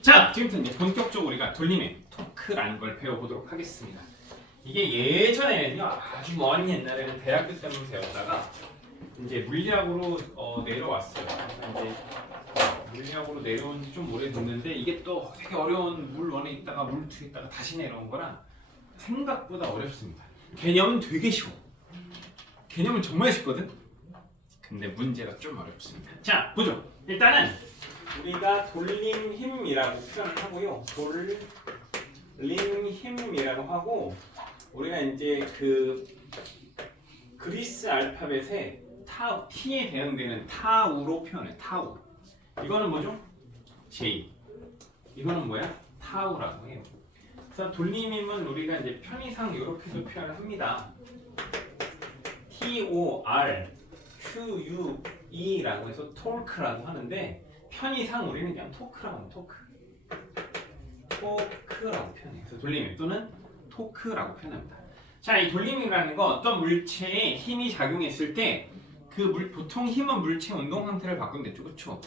자, 지금부터 이제 본격적으로 우리가 돌림의 토크라는 걸 배워보도록 하겠습니다. 이게 예전에는요, 아주 먼 옛날에는 대학교 때만 배웠다가 이제 물리학으로 내려왔어요. 그래서 이제 물리학으로 내려온 지 좀 오래됐는데 이게 또 되게 어려운 물 1에 있다가 물 2에 있다가 다시 내려온 거라 생각보다 어렵습니다. 개념은 되게 쉬워. 개념은 정말 쉽거든. 근데 문제가 좀 어렵습니다. 자, 보죠. 일단은 우리가 돌림 힘이라고 표현을 하고요. 돌림 힘이라고 하고 우리가 이제 그 그리스 알파벳에 T에 대응되는 타우로 표현해. 타우. 이거는 뭐죠? J. 이거는 뭐야? 타우라고 해요. 그래서 돌림 힘은 우리가 이제 편의상 이렇게도 표현을 합니다. TORQUE라고 해서 토크라고 하는데 편의상 우리는 그냥 토크라고 하면 토크라고 표현해요. 그래서 돌림힘 또는 토크라고 표현합니다. 자, 이 돌림이라는 거 어떤 물체에 힘이 작용했을 때 그 보통 힘은 물체 운동 상태를 바꾼댔죠, 그렇죠?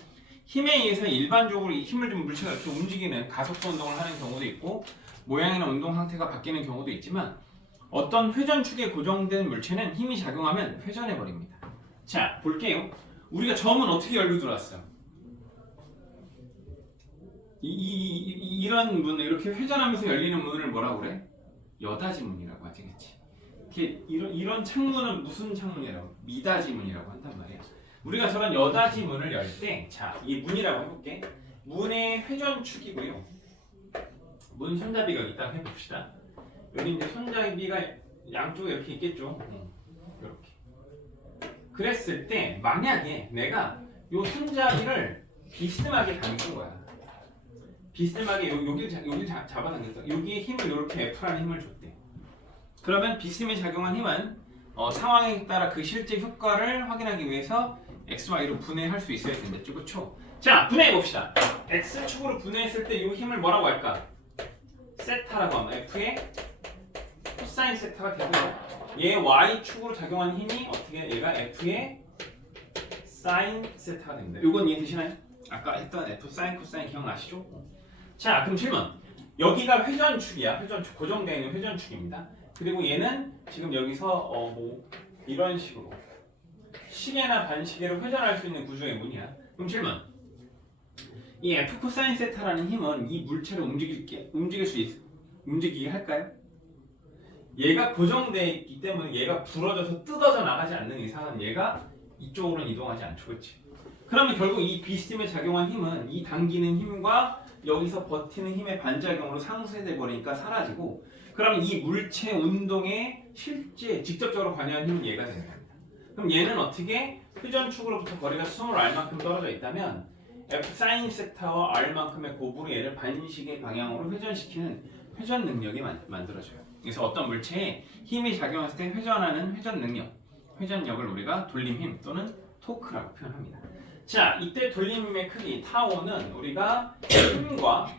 힘에 의해서 일반적으로 이 힘을 준 물체가 이렇게 움직이는 가속도 운동을 하는 경우도 있고 모양이나 운동 상태가 바뀌는 경우도 있지만 어떤 회전축에 고정된 물체는 힘이 작용하면 회전해 버립니다. 자, 볼게요. 우리가 저 문 어떻게 열고 들어왔어요? 이런 문, 이렇게 회전하면서 열리는 문을 뭐라고 그래? 여닫이 문이라고 하지, 그치? 이런 창문은 무슨 창문이라고? 미닫이 문이라고 한단 말이야. 우리가 저런 여닫이 문을 열 때, 자, 이 문이라고 해볼게. 문의 회전축이고요. 문 손잡이가 여기 딱 해봅시다. 여기 이제 손잡이가 양쪽에 이렇게 있겠죠. 이렇게. 그랬을 때 만약에 내가 요 손잡이를 비스듬하게 당긴 거야. 비스듬하게 여기를 잡아당겼어. 여기에 힘을 이렇게 F라는 힘을 줬대. 그러면 비스듬히 작용한 힘은 상황에 따라 그 실제 효과를 확인하기 위해서 X, Y로 분해할 수 있어야 된댔죠, 그렇죠? 자, 분해해 봅시다. X축으로 분해했을 때 이 힘을 뭐라고 할까? 세타라고 하면 F의 코사인 세타가 되고요. 얘 Y축으로 작용한 힘이 어떻게 얘가 F의 사인 세타가 됩니다. 이건 이해되시나요? 아까 했던 F 사인 코사인 기억나시죠? 자, 그럼 질문. 여기가 회전축이야. 회전축 고정되어 있는 회전축입니다. 그리고 얘는 지금 여기서 뭐 이런 식으로 시계나 반시계로 회전할 수 있는 구조의 문이야. 그럼 질문. 이 F 코사인 세타라는 힘은 이 물체를 움직이게 할까요? 얘가 고정되어 있기 때문에 얘가 부러져서 뜯어져 나가지 않는 이상은 얘가 이쪽으로는 이동하지 않죠, 그렇지? 그러면 결국 이 비스듬에 작용한 힘은 이 당기는 힘과 여기서 버티는 힘의 반작용으로 상쇄돼 버리니까 사라지고, 그러면 이 물체 운동에 실제 직접적으로 관여한 힘은 얘가 되는 겁니다. 그럼 얘는 어떻게 회전축으로부터 거리가 20R만큼 떨어져 있다면 F 사인 세타와 R만큼의 곱으로 얘를 반시계 방향으로 회전시키는 회전 능력이 만들어져요. 그래서 어떤 물체에 힘이 작용했을 때 회전하는 회전 능력, 회전력을 우리가 돌림힘 또는 토크라고 표현합니다. 자, 이때 돌림힘의 크기 타오는 우리가 힘과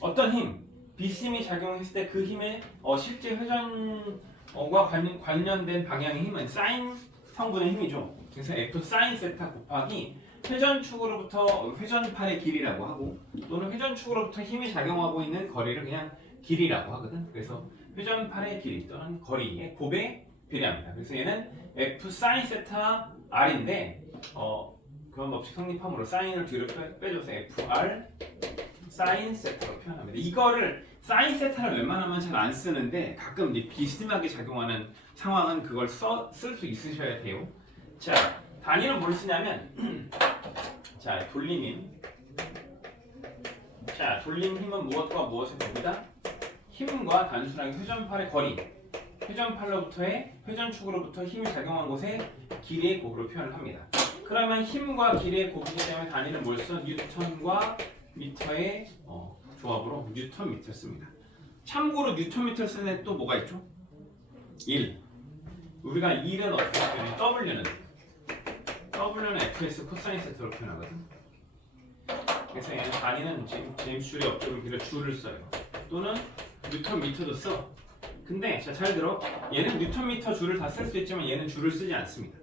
어떤 힘, 비스듬히 작용했을 때 그 힘의 실제 회전과 관련된 방향의 힘은 사인 성분의 힘이죠. 그래서 F 사인 세타 곱하기 회전축으로부터 회전팔의 길이라고 하고 또는 회전축으로부터 힘이 작용하고 있는 거리를 그냥 길이라고 하거든. 그래서 회전팔의 길이 또는 거리의 곱에 비례합니다. 그래서 얘는 F 사인 세타 R인데 그런 법칙 성립함으로 사인을 뒤로 빼줘서 FR 사인 세타로 표현합니다. 이거를 사인 세타를 웬만하면 잘 안 쓰는데 가끔 이제 비스듬하게 작용하는 상황은 그걸 쓸 수 있으셔야 돼요. 자, 단위는 뭘 쓰냐면 자, 돌림힘. 자, 돌림힘은 무엇과 무엇의 곱이다? 힘과 단순하게 회전팔의 거리, 회전팔로부터의 회전축으로부터 힘이 작용한 곳의 길이의 곱으로 표현을 합니다. 그러면 힘과 길이의 곱이기 때문에 단위는 뭘 써? 뉴턴과 미터의 조합으로 뉴턴 미터 씁니다. 참고로 뉴턴 미터 쓰는 애 또 뭐가 있죠? 1. 우리가 1은 어떻게 표현해? W는 FS 코사인 세타로 표현하거든. 그래서 얘는 단위는 제임스 줄의 업적을 빌려 줄을 써요. 또는 뉴턴 미터도 써. 근데 잘 들어. 얘는 뉴턴 미터 줄을 다 쓸 수 있지만 얘는 줄을 쓰지 않습니다.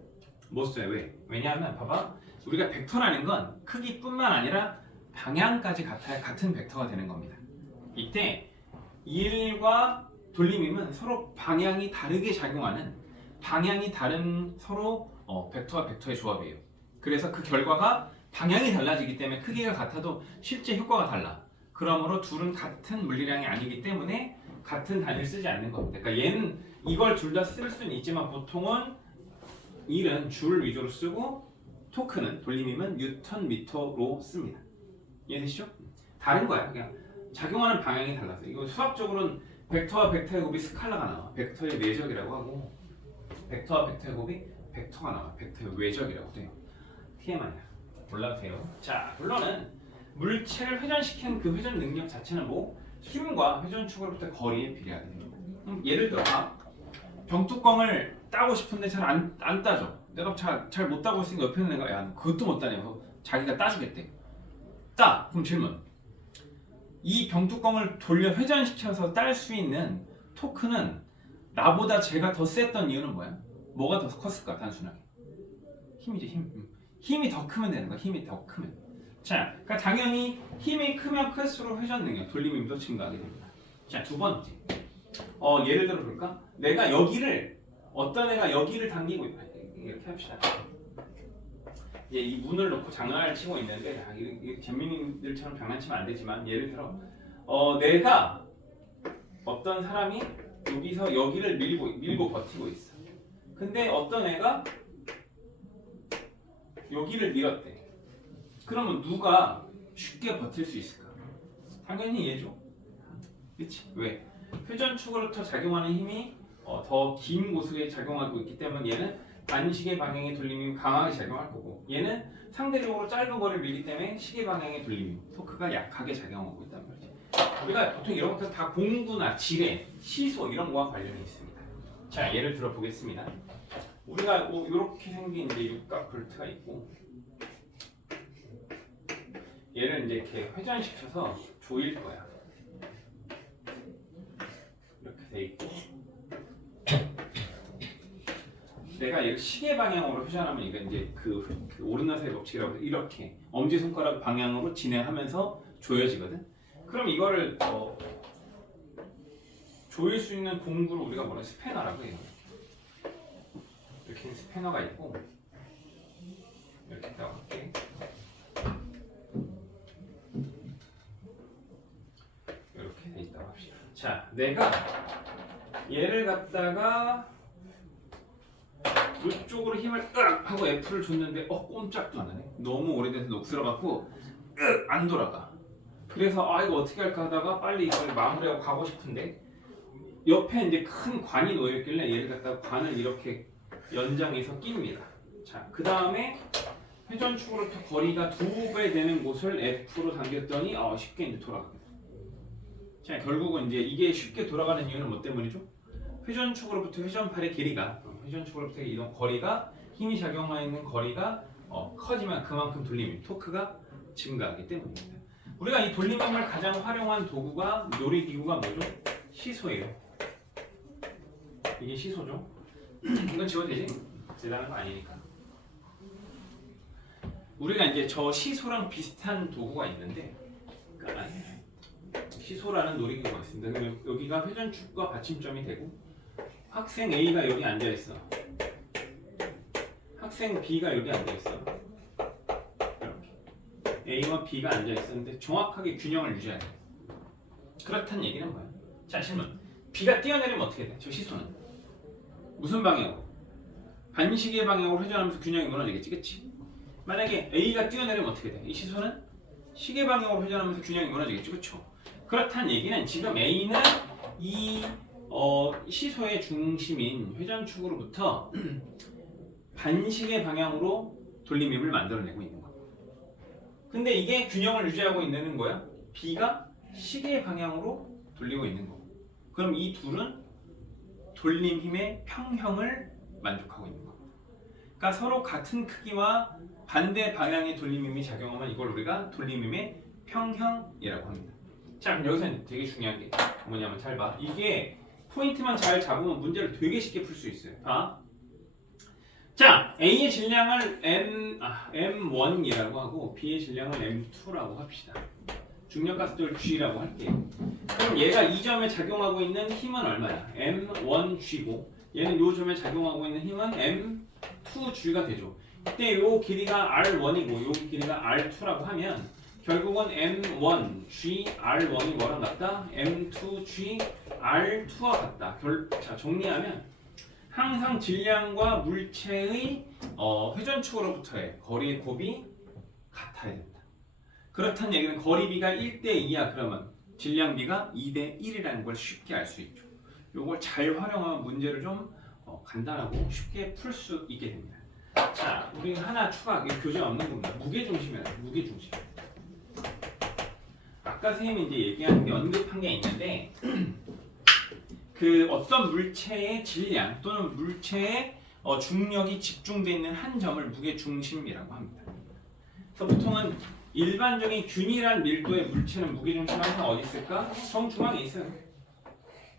못 써요. 왜? 왜냐하면 봐봐. 우리가 벡터라는 건 크기뿐만 아니라 방향까지 같아야 같은 벡터가 되는 겁니다. 이때 1과 돌림힘은 서로 방향이 다르게 작용하는 방향이 다른 서로 벡터와 벡터의 조합이에요. 그래서 그 결과가 방향이 달라지기 때문에 크기가 같아도 실제 효과가 달라. 그러므로 둘은 같은 물리량이 아니기 때문에 같은 단위를 쓰지 않는 겁니다. 그러니까 얘는 이걸 둘 다 쓸 수는 있지만 보통은 1은 줄 위주로 쓰고 토크는 돌림힘은 뉴턴 미터로 씁니다. 이해되시죠? 다른 거야. 그냥 작용하는 방향이 달라서. 이거 수학적으로는 벡터와 벡터의 곱이 스칼라가 나와. 벡터의 외적이라고 하고 벡터와 벡터의 곱이 벡터가 나와. 벡터의 외적이라고 돼요. TMI야. 몰라도 돼요. 자, 물론은 물체를 회전시키는 그 회전 능력 자체는 뭐 힘과 회전축으로부터 거리에 비례하게 됩니다. 예를 들어 병뚜껑을 따고 싶은데 잘 안 따져. 내가 잘 못 따고 있으니까 옆에 있는 애가 야 그것도 못 따냐고 자기가 따주겠대. 따! 그럼 질문. 이 병뚜껑을 돌려 회전시켜서 딸 수 있는 토크는 나보다 제가 더 셌던 이유는 뭐야? 뭐가 더 컸을까? 단순하게 힘이지. 힘이 더 크면 되는 거야. 힘이 더 크면. 자, 그러니까 당연히 힘이 크면 클수록 회전 능력, 돌림힘도 증가하게 됩니다. 자, 두 번째. 예를 들어 볼까? 내가 여기를 어떤 애가 여기를 당기고 있다. 이렇게 합시다. 이 문을 놓고 장난을 치고 있는데 잼민이들처럼 장난치면 안 되지만 예를 들어 내가 어떤 사람이 여기서 여기를 밀고 버티고 있어. 근데 어떤 애가 여기를 밀었대. 그러면 누가 쉽게 버틸 수 있을까? 당연히 얘죠. 그치? 왜? 회전축으로부터 작용하는 힘이 더 긴 곳에 작용하고 있기 때문에 얘는 반시계 방향의 돌림이 강하게 작용할 거고 얘는 상대적으로 짧은 거리를 밀기 때문에 시계 방향의 돌림이 토크가 약하게 작용하고 있단 말이지. 우리가 보통 이런 것들 다 공구나 지뢰, 시소 이런 거와 관련이 있습니다. 자, 예를 들어 보겠습니다. 우리가 이렇게 생긴 이제 육각 볼트가 있고 얘를 이제 이렇게 회전시켜서 조일 거야. 이렇게 돼 있고 내가 얘를 시계 방향으로 회전하면 이게 이제 그 오르나사의 법칙이라고 해서 이렇게 엄지손가락 방향으로 진행하면서 조여지거든. 그럼 이거를 조일 수 있는 공구를 우리가 뭐라 스패너라고 해요. 이렇게 스패너가 있고 이렇게 있다고 할게. 이렇게 돼 있다고 합시다. 자, 내가 얘를 갖다가 이쪽으로 힘을 으악 하고 F를 줬는데 꼼짝도 안 하네. 너무 오래돼서 녹슬어갖고 안 돌아가. 그래서 이거 어떻게 할까 하다가 빨리 이걸 마무리하고 가고 싶은데 옆에 이제 큰 관이 놓여있길래 얘를 갖다가 관을 이렇게 연장해서 낍니다. 자, 그 다음에 회전축으로부터 거리가 2배 되는 곳을 F로 당겼더니 쉽게 이제 돌아가게 돼. 자, 결국은 이제 이게 쉽게 돌아가는 이유는 뭐 때문이죠? 회전축으로부터 회전팔의 길이가 회전축으로부터 이동 거리가 힘이 작용하고 있는 거리가 커지면 그만큼 돌림힘, 토크가 증가하기 때문입니다. 우리가 이 돌림힘을 가장 활용한 도구가 놀이기구가 뭐죠? 시소예요. 이게 시소죠. 이건 지워도 되지? 대단한 거 아니니까. 우리가 이제 저 시소랑 비슷한 도구가 있는데 그러니까 시소라는 놀이기구가 있습니다. 그러면 여기가 회전축과 받침점이 되고 학생 A가 여기 앉아있어. 학생 B가 여기 앉아있어. 이렇게 A와 B가 앉아있었는데 정확하게 균형을 유지해야 돼. 그렇다는 얘기는 뭐야? 자, 질문. B가 뛰어내리면 어떻게 돼? 저 시소는 무슨 방향으로? 반시계 방향으로 회전하면서 균형이 무너지겠지, 그치? 만약에 A가 뛰어내리면 어떻게 돼? 이 시소는 시계 방향으로 회전하면서 균형이 무너지겠지, 그쵸? 그렇다는 얘기는 지금 A는 이 시소의 중심인 회전축으로부터 반시계 방향으로 돌림힘을 만들어내고 있는 거야. 근데 이게 균형을 유지하고 있는 거야. B가 시계 방향으로 돌리고 있는 거고. 그럼 이 둘은 돌림힘의 평형을 만족하고 있는 거야. 그러니까 서로 같은 크기와 반대 방향의 돌림힘이 작용하면 이걸 우리가 돌림힘의 평형이라고 합니다. 자, 그럼 여기서 되게 중요한 게 뭐냐면 잘 봐. 이게 포인트만 잘 잡으면 문제를 되게 쉽게 풀 수 있어요. 자, A의 질량을 M1이라고 하고 B의 질량을 M2라고 합시다. 중력가속도를 G라고 할게요. 그럼 얘가 이 점에 작용하고 있는 힘은 얼마야? M1G고 얘는 이 점에 작용하고 있는 힘은 M2G가 되죠. 이때 요 길이가 R1이고 요 길이가 R2라고 하면 결국은 M1G R1이 뭐랑 같다? M2G R2와 같다. 자, 정리하면 항상 질량과 물체의 회전축으로부터의 거리의 곱이 같아야 된다. 그렇다는 얘기는 거리비가 1대 2야. 그러면 질량비가 2대 1이라는 걸 쉽게 알 수 있죠. 요걸 잘 활용하면 문제를 좀 간단하고 쉽게 풀 수 있게 됩니다. 자, 우리 하나 추가, 교재 없는 겁니다. 무게중심이야. 무게중심. 아까 선생님이 이제 얘기한 게 언급한 게 있는데 그 어떤 물체의 질량 또는 물체의 중력이 집중되어 있는 한 점을 무게중심이라고 합니다. 그래서 보통은 일반적인 균일한 밀도의 물체는 무게중심 항상 어디 있을까? 정중앙에 있어요.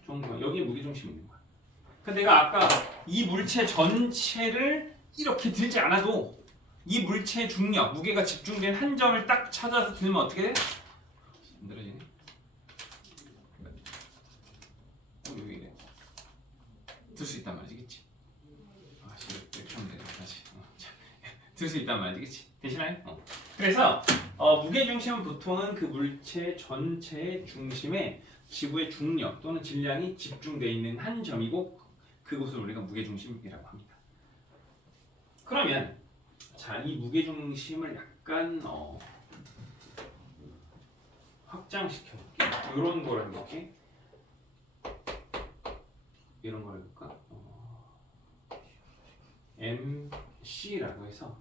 정중앙. 여기에 무게중심이 있는 거야. 그러니까 내가 아까 이 물체 전체를 이렇게 들지 않아도 이 물체의 중력, 무게가 집중된 한 점을 딱 찾아서 들면 어떻게 돼? 힘들어지네. 여기 이래. 들 수 있단 말이지, 그치? 이렇게 하면 되네. 다시. 들 수 있단 말이지, 그치? 되시나요? 그래서 무게중심은 보통은 그 물체 전체의 중심에 지구의 중력 또는 질량이 집중되어 있는 한 점이고 그곳을 우리가 무게중심이라고 합니다. 그러면 자, 이 무게중심을 약간 확장시켜 볼게요. 이런 걸 해볼게. 이런 걸 해볼까? MC라고 해서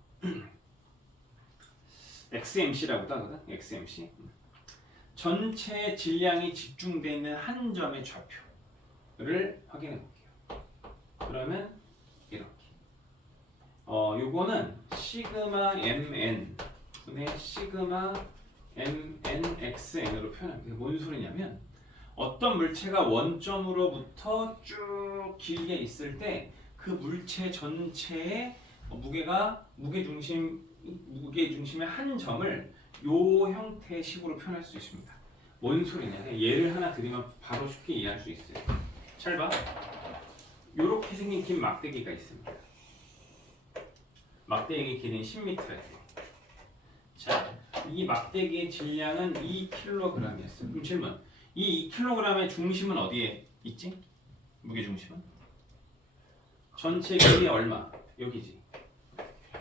XMC라고도 하거든. XMC. 전체 질량이 집중되어 있는 한 점의 좌표를 확인해 볼게요. 그러면 이렇게. 요거는 시그마 MN 분의 시그마 MNXN으로 표현합니다. 뭔 소리냐면 어떤 물체가 원점으로부터 쭉 길게 있을 때 그 물체 전체의 무게중심의 한 점을 요 형태의 식으로 표현할 수 있습니다. 뭔 소리냐? 예를 하나 드리면 바로 쉽게 이해할 수 있어요. 잘 봐. 요렇게 생긴 긴 막대기가 있습니다. 막대기 길이는 10m예요. 자, 이 막대기의 질량은 2kg이었어요. 그럼 질문. 이 2kg의 중심은 어디에 있지? 무게중심은? 전체 길이 얼마? 여기지.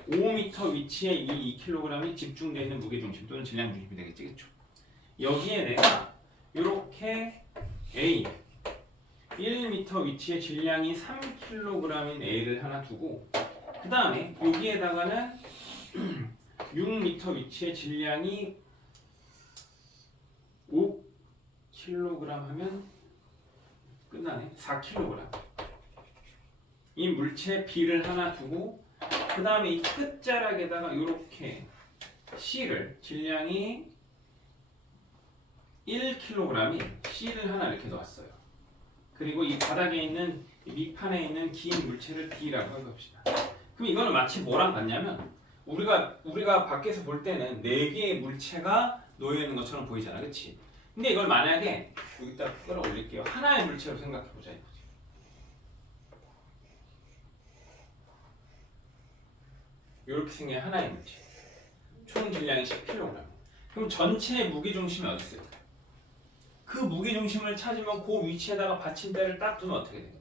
5m 위치에 이 2kg이 집중되어 있는 무게중심 또는 질량 중심이 되겠지, 그렇죠? 여기에 내가 이렇게 A 1m 위치에 질량이 3kg인 A를 하나 두고 그 다음에 여기에다가는 6m 위치에 질량이 5kg 하면 끝나네. 4kg. 이 물체 B를 하나 두고 그 다음에 이 끝자락에다가 이렇게 C를 질량이 1kg인 C를 하나 이렇게 넣었어요. 그리고 이 바닥에 있는 밑판에 있는 긴 물체를 D라고 해봅시다. 그럼 이거는 마치 뭐랑 같냐면 우리가 밖에서 볼 때는 4개의 물체가 놓여 있는 것처럼 보이잖아, 그렇지? 근데 이걸 만약에 여기다 끌어올릴게요. 하나의 물체로 생각해 보자 이거지. 이렇게 생긴 하나의 물체. 총 질량이 10kg. 그럼 전체의 무게중심이 어디 있어요? 그 무게중심을 찾으면 그 위치에다가 받침대를 딱 두면 어떻게 돼?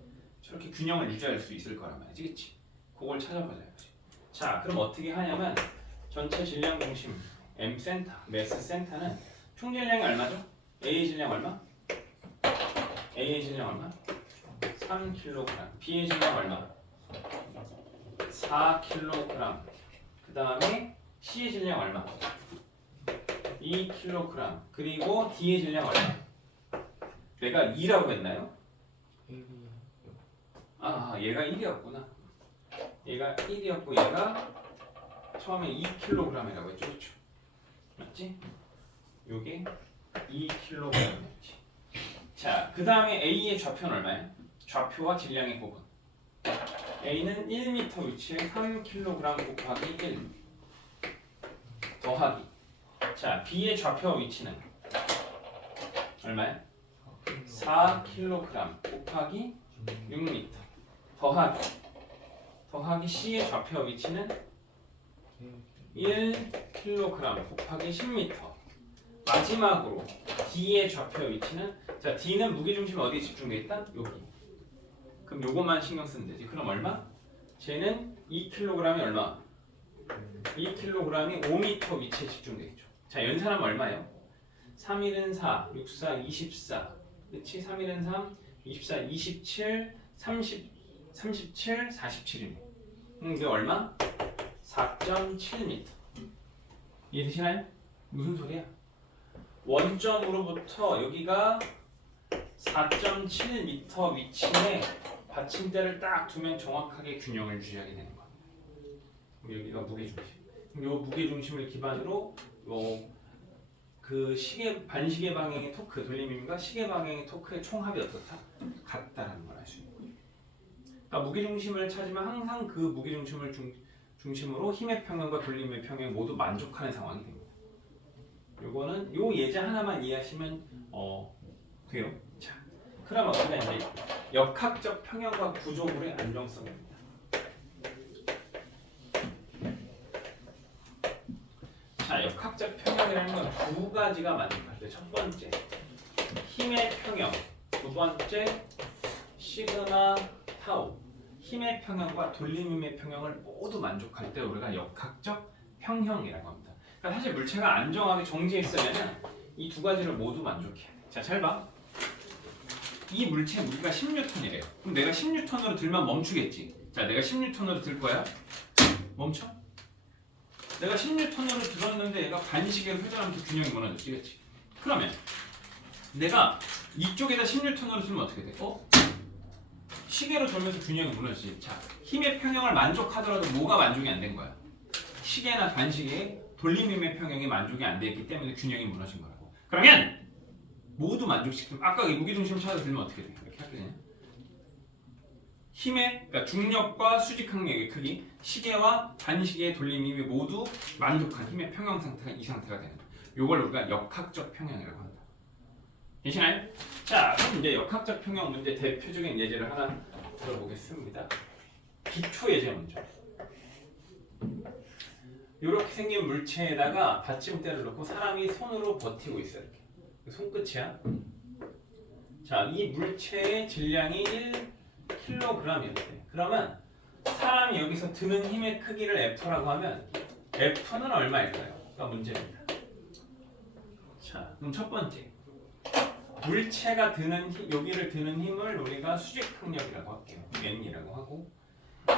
저렇게 균형을 유지할 수 있을 거란 말이지, 그치? 그걸 찾아보자 이거지. 자, 그럼 어떻게 하냐면 전체 질량 중심 M 센터, 매스 센터는 총 질량이 얼마죠? A의 질량 얼마? A의 질량 얼마? 3kg. B의 질량 얼마? 4kg. 그 다음에 C의 질량 얼마? 2kg. 그리고 D의 질량 얼마? 내가 2라고 했나요? 얘가 1이었구나. 얘가 1이었고 얘가 처음에 2kg이라고 했죠, 그렇죠? 맞지? 요게 2kg였지. 자, 그 다음에 A의 좌표는 얼마야? 좌표와 질량의 곱은 A는 1m 위치에 3kg 곱하기 1 더하기. 자, B의 좌표 위치는 얼마야? 4kg 곱하기 6m 더하기 C의 좌표 위치는 1kg 곱하기 10m. 마지막으로 D의 좌표 위치는, 자, D는 무게중심이 어디에 집중되어 있다? 여기. 그럼 요것만 신경 쓰면 되지. 그럼 얼마? 쟤는 2kg이 얼마? 2kg이 5m 위치에 집중되어 있죠. 자, 연산하면 얼마예요? 3, 1은 4, 6, 4, 24. 그치? 3, 1은 3, 24, 27, 30, 37, 47이네. 이게 얼마? 4.7m. 이해되시나요? 무슨 소리야? 원점으로부터 여기가 4.7m 위치에 받침대를 딱 두면 정확하게 균형을 유지하게 되는 거야. 여기가 무게중심. 이 무게중심을 기반으로 그 시계 반시계 방향의 토크 돌림힘과 시계 방향의 토크의 총합이 어떻다? 같다라는 걸 알 수 있는 거예요. 그러니까 무게중심을 찾으면 항상 그 무게중심을 중심으로 힘의 평형과 돌림의 평형 모두 만족하는 상황이 됩니다. 요거는 요 예제 하나만 이해하시면 돼요. 자, 그러면 우리가 이제 역학적 평형과 구조물의 안정성입니다. 자, 역학적 평형이라는 건 두 가지가 만족할 때, 첫 번째 힘의 평형, 두 번째 시그마 타우. 힘의 평형과 돌림힘의 평형을 모두 만족할 때 우리가 역학적 평형이라고 합니다. 그러니까 사실 물체가 안정하게 정지했으면 이 두 가지를 모두 만족해야 돼. 자, 잘 봐. 이 물체 무게가 10N이래요. 그럼 내가 10N으로 들면 멈추겠지. 자, 내가 10N으로 들 거야. 멈춰? 내가 10N으로 들었는데 얘가 반시계로 회전하면서 균형이 무너지겠지. 그러면 내가 이쪽에다 10N으로 들면 어떻게 돼? 시계로 돌면서 균형이 무너지지. 자, 힘의 평형을 만족하더라도 뭐가 만족이 안 된 거야? 시계나 반시계의 돌림힘의 평형이 만족이 안 됐기 때문에 균형이 무너진 거라고. 그러면 모두 만족시키면 아까 무게중심 찾아 들면 어떻게 돼? 이렇게 하게 되냐? 힘의, 그러니까 중력과 수직항력의 크기, 시계와 반시계의 돌림힘이 모두 만족한 힘의 평형 상태가 이 상태가 되는 거야. 이걸 우리가 역학적 평형이라고 한다. 되시나요? 자, 그럼 이제 역학적 평형 문제 대표적인 예제를 하나 들어보겠습니다. 기초 예제 문제. 이렇게 생긴 물체에다가 받침대를 넣고 사람이 손으로 버티고 있어. 이렇게 손끝이야. 자, 이 물체의 질량이 1kg이었대. 그러면 사람이 여기서 드는 힘의 크기를 F라고 하면 F는 얼마일까요? 가 문제입니다. 자, 그럼 첫 번째 물체가 드는 여기를 드는 힘을 우리가 수직항력이라고 할게요. N이라고 하고,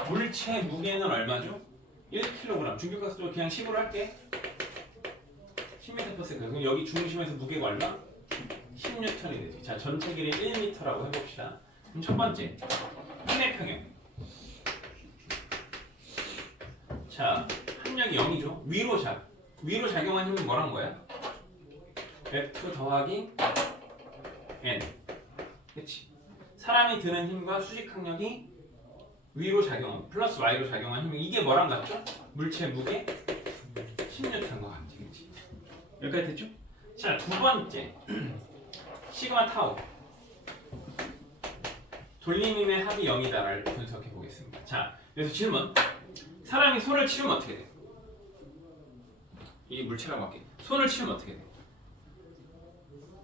물체 무게는 얼마죠? 1kg. 중격가속도 그냥 10으로 할게. 10m/s. 그럼 여기 중심에서 무게가 얼마? 10N이 되지. 자, 전체 길이 1m라고 해봅시다. 그럼 첫 번째 힘의 평형. 자, 합력이 0이죠. 위로 작용한 힘은 뭐란 거야? F 더하기 N. 그치? 사람이 드는 힘과 수직항력이 위로 작용, 플러스 Y로 작용한 힘이 이게 뭐랑 같죠? 물체 무게 10N과 같지. 그치? 여기까지 됐죠? 자, 두 번째 시그마 타우. 돌림힘의 합이 0이다를 분석해 보겠습니다. 자, 그래서 질문. 사람이 손을 치우면 어떻게 돼? 이 물체라고 할게. 손을 치우면 어떻게 돼?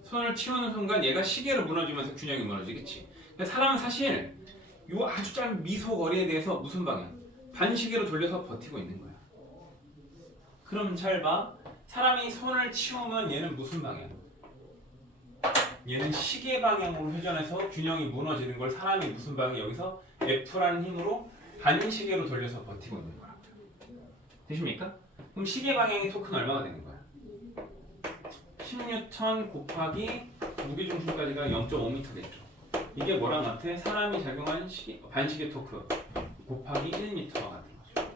손을 치우는 순간 얘가 시계로 무너지면서 균형이 무너지겠지. 근데 사람은 사실 요 아주 짧은 미소 거리에 대해서 무슨 방향? 반시계로 돌려서 버티고 있는 거야. 그럼 잘 봐. 사람이 손을 치우면 얘는 무슨 방향? 얘는 시계 방향으로 회전해서 균형이 무너지는 걸 사람이 무슨 방향? 여기서 F라는 힘으로 반시계로 돌려서 버티고 있는 거랍니다. 되십니까? 그럼 시계 방향의 토크는 얼마가 되는 거야? 10N 곱하기 무게중심까지가 0.5m겠죠. 이게 뭐랑 같아? 사람이 작용한 반시계 토크 곱하기 1m가 같은 거죠.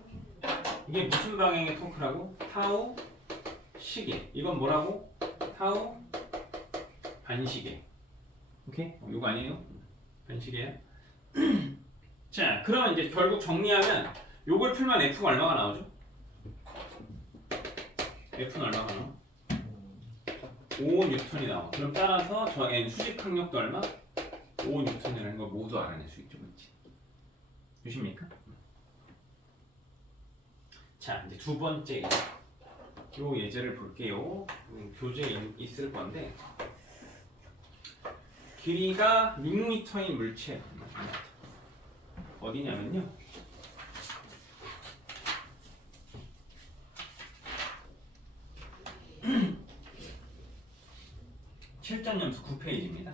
이게 무슨 방향의 토크라고? 타우 시계. 이건 뭐라고? 타우 반시계. 오케이? 이거 아니에요? 반시계야? 자, 그러면 이제 결국 정리하면 요걸 풀면 F가 얼마가 나오죠? F는 얼마가 나와? 5N이 나와. 그럼 따라서 저 N 수직 항력도 얼마? 5N이라는 걸 모두 알아낼 수 있죠, 그렇지? 되십니까? 자, 이제 두 번째 요 예제를 볼게요. 교재에 있을 건데 길이가 6m인 물체 어디냐면요. 7점 염수 9페이지입니다.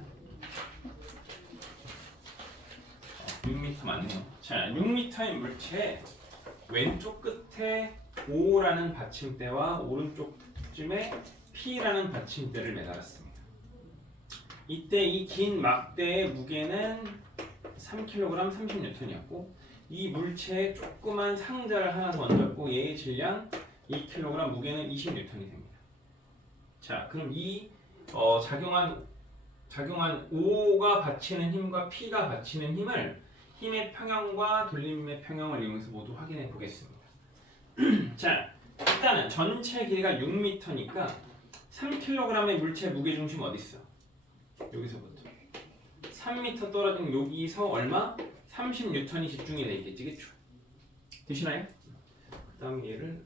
6m 맞네요. 자, 6m인 물체 왼쪽 끝에 O라는 받침대와 오른쪽 쯤에 P라는 받침대를 매달았습니다. 이때 이 긴 막대의 무게는 3kg 30N이었고 이 작물체에 조그만 상자를 하나 더 얹었고 얘의 질량 2kg 무게는 20N이 됩니다. 자, 그럼 이 작용한 O가 받치는 힘과 P가 받치는 힘을 힘의 평형과 돌림의 평형을 이용해서 모두 확인해 보겠습니다. 자, 일단은 전체 길이가 6m니까 3kg의 물체 무게중심 어디 있어? 여기서부터 3m 떨어진 여기서 얼마? 30N이 집중이 돼 있겠지, 그쵸? 되시나요? 그 다음에 얘를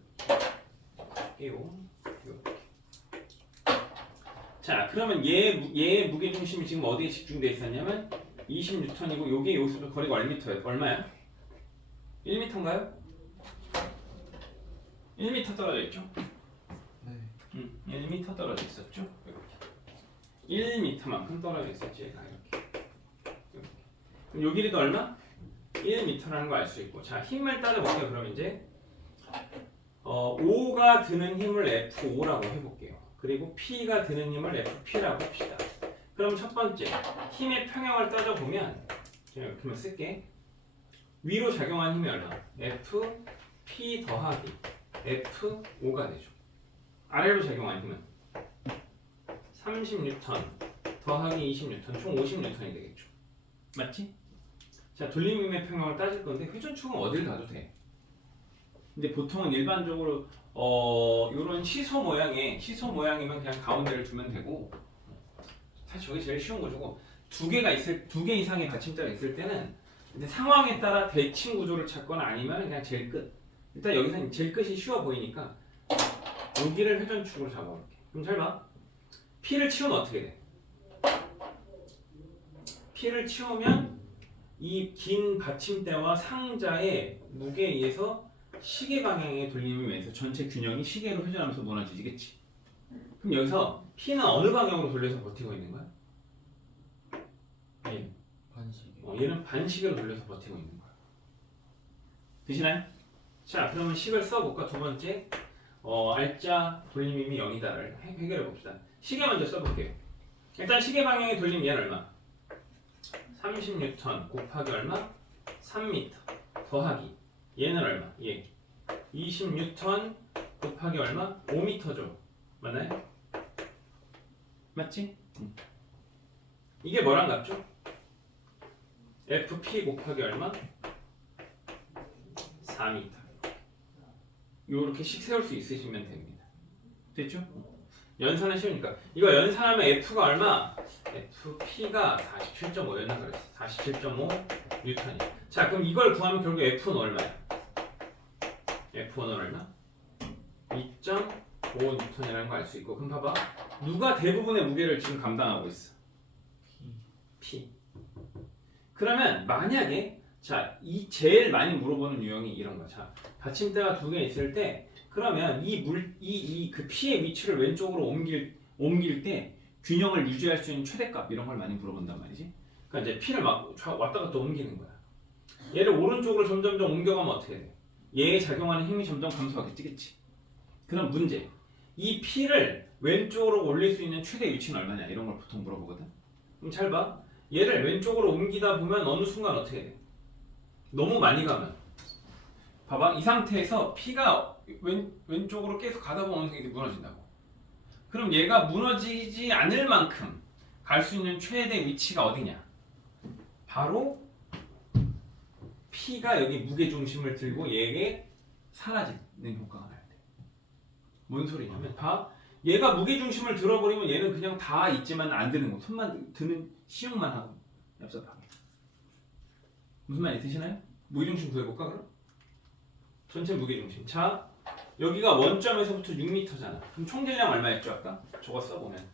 할게요. 자, 그러면 얘의 무게중심이 지금 어디에 집중돼 있었냐면 20N이고 요게 여기서부터 거리가 얼마야? 1m인가요? 1m 떨어져 있죠? 네. 1m 떨어져 있었죠? 이렇게. 1m만큼 떨어져 있었지, 얘가 이렇게. 그럼 요 길이도 얼마? 1m라는 거 알 수 있고. 자, 힘을 따져볼게요. 그럼 이제 5가 드는 힘을 F5라고 해볼게요. 그리고 P가 드는 힘을 FP라고 합시다. 그럼 첫 번째, 힘의 평형을 따져보면 제가 이렇게만 쓸게. 위로 작용한 힘이 얼마? FP 더하기 F5가 되죠. 아래로 작용한 힘은 30N 더하기 20N 총 50N이 되겠죠. 맞지? 자, 돌림힘의 평형을 따질 건데 회전축은 어딜 가도 돼. 근데 보통은 일반적으로 이런 시소 모양이면 그냥 가운데를 두면 되고, 사실 저게 제일 쉬운 거죠. 두 개 이상의 받침대가 있을 때는 근데 상황에 따라 대칭 구조를 찾거나 아니면 그냥 제일 끝. 일단 여기서 제일 끝이 쉬워 보이니까 여기를 회전축으로 잡아볼게. 그럼 잘 봐. P를 치우면 어떻게 돼? P를 치우면 이 긴 받침대와 상자의 무게에 의해서 시계 방향의 돌림을 위해서 전체 균형이 시계로 회전하면서 무너지겠지. 그럼 여기서 P는 어느 방향으로 돌려서 버티고 있는 거야? 반시계. 얘는 반시계로 돌려서 버티고 있는 거야. 되시나요? 자, 그러면 식을 써볼까? 두 번째, 알짜 돌림힘이 0이다를 해결해 봅시다. 시계 먼저 써볼게요. 일단 시계 방향의 돌림 얘는 얼마? 30N 곱하기 얼마? 3m 더하기 얘는 얼마? 얘 20N 곱하기 얼마? 5m죠. 맞나요? 맞지? 이게 뭐랑 같죠? FP 곱하기 얼마? 4m. 요렇게씩 세울 수 있으시면 됩니다. 됐죠? 연산은 쉬우니까. 이거 연산하면 F가 얼마? FP가 47.5였나 그랬어. 47.5N이야. 자, 그럼 이걸 구하면 결국 F는 얼마야? F1은 얼마? 2.5N이라는 거 알 수 있고. 그럼 봐봐. 누가 대부분의 무게를 지금 감당하고 있어? P. 그러면 만약에 자, 이 제일 많이 물어보는 유형이 이런 거야. 자, 받침대가 두 개 있을 때 그러면 그 P의 위치를 왼쪽으로 옮길 때 균형을 유지할 수 있는 최대값 이런 걸 많이 물어본단 말이지. 그러니까 이제 P를 막 왔다 갔다 옮기는 거야. 얘를 오른쪽으로 점점점 옮겨가면 어떻게 돼? 얘에 작용하는 힘이 점점 감소하겠지, 그치? 그럼 문제. 이 P를 왼쪽으로 올릴 수 있는 최대 위치는 얼마냐? 이런 걸 보통 물어보거든. 그럼 잘 봐. 얘를 왼쪽으로 옮기다 보면 어느 순간 어떻게 돼? 너무 많이 가면. 봐봐. 이 상태에서 P가 왼쪽으로 계속 가다 보면 어느 순간 무너진다고. 그럼 얘가 무너지지 않을 만큼 갈 수 있는 최대 위치가 어디냐? 바로 P가 여기 무게중심을 들고 얘에 사라지는 효과가 나야 돼. 뭔 소리냐면 봐. 얘가 무게중심을 들어버리면 얘는 그냥 다 있지만 안 드는 거. 손만 드는 시용만 하고 얍삽하게. 무슨 말이 드시나요? 무게중심 구해볼까 그럼? 전체 무게중심. 자, 여기가 원점에서부터 6m잖아. 그럼 총질량 얼마였죠 아까? 저거 써보면.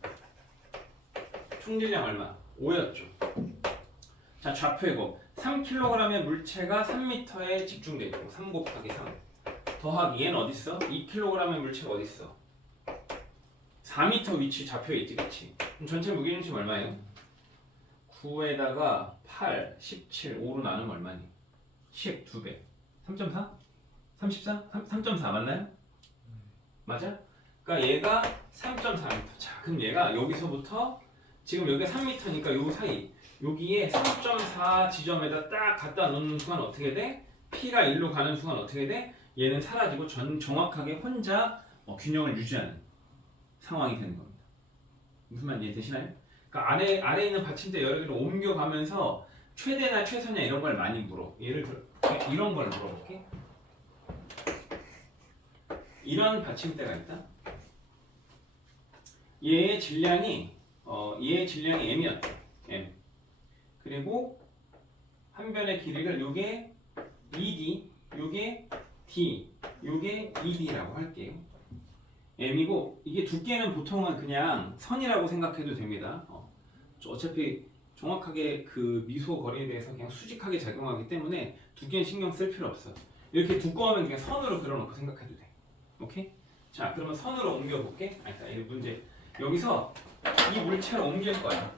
총질량 얼마? 5였죠. 자, 좌표이고 3kg의 물체가 3m에 집중돼 있고 3 곱하기 3 더하기 얘는 어딨어? 2kg의 물체가 어딨어? 4m 위치 좌표에 있지, 그치? 그럼 전체 무게중심 얼마예요? 9에다가 8, 17, 5로 나누면 얼마니? 10, 2배 3.4? 34? 3.4 맞나요? 맞아? 그러니까 얘가 3.4m. 자, 그럼 얘가 여기서부터 지금 여기가 3m니까 요 사이 여기에 3.4 지점에다 딱 갖다 놓는 순간 어떻게 돼? P가 1로 가는 순간 어떻게 돼? 얘는 사라지고 정확하게 혼자 균형을 유지하는 상황이 되는 겁니다. 무슨 말인지 이해되시나요? 그러니까 아래에 있는 받침대 여러 개를 옮겨가면서 최대나 최소냐 이런 걸 많이 물어. 예를 들어 이런 걸 물어볼게. 이런 받침대가 있다. 얘의 질량이 M이었죠. M. 그리고 한 변의 길이를 요게 ED, 요게 D, 요게 ED라고 할게요. M이고 이게 두께는 보통은 그냥 선이라고 생각해도 됩니다. 어차피 정확하게 그 미소 거리에 대해서 그냥 수직하게 작용하기 때문에 두께는 신경 쓸 필요 없어. 이렇게 두꺼우면 그냥 선으로 그려놓고 생각해도 돼. 오케이? 자, 그러면 선으로 옮겨볼게. 이 문제. 여기서 이 물체를 옮길 거야.